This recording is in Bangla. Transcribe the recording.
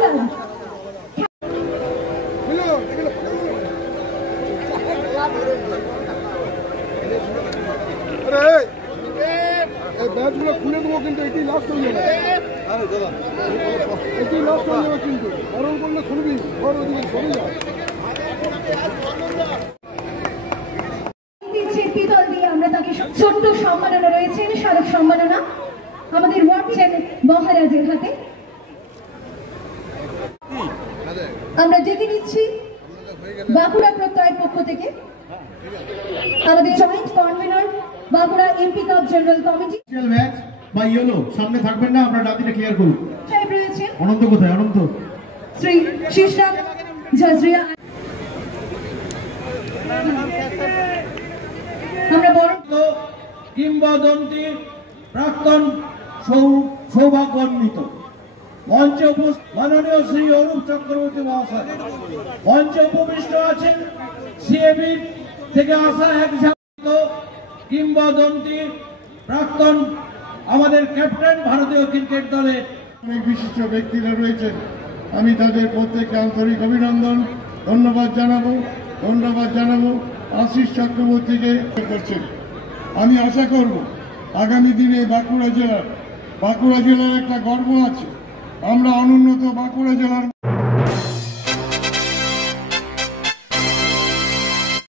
ধন্যবাদ। ব্যাচগুলো খুলে দেবো কিন্তু এটি লাস্ট হয়ে যাবে, এটি লাস্ট হয়ে যাবে কিন্তু কারণ করলে শুনবি ঘর ওদিকে সরে যায়। পিতল দিয়ে আমরা তাকে ছোট্ট সম্মাননা রয়েছে, স্মারক সম্মাননা আমাদের ওয়ার্ড মহারাজের হাতে আমরা ডেকে নিচ্ছি বাঁকুড়া প্রত্যয়ের পক্ষ থেকে আমাদের joint convenor Bankura MP cup general committee match বা ইয়েলো সামনে থাকবেন না, আমরা ডাকিটা ক্লিয়ার করুন। সাহেব রয়েছে অনন্ত কোথায়? অনন্ত শ্রী শিশরাম জাজরিয়া। আমরা বড় কিংবদন্তি প্রাক্তন সৌভাগ্যান্বিত মঞ্চে মাননীয় শ্রী অরূপ চক্রবর্তী মহাশয়, মঞ্চে উপবিষ্ট আছেন সিএবি থেকে আসা এক কিংবদন্তি প্রাক্তন আমাদের ক্যাপ্টেন ভারতীয় ক্রিকেট দলের অনেক বিশিষ্ট ব্যক্তিরা রয়েছেন, আমি তাদের প্রত্যেককে আন্তরিক অভিনন্দন ধন্যবাদ জানাবো আশিস চক্রবর্তীকে করছেন। আমি আশা করব আগামী দিনে বাঁকুড়া জেলার একটা গর্ব আছে, আমরা অনুন্নত বাঁকুড়া জেলার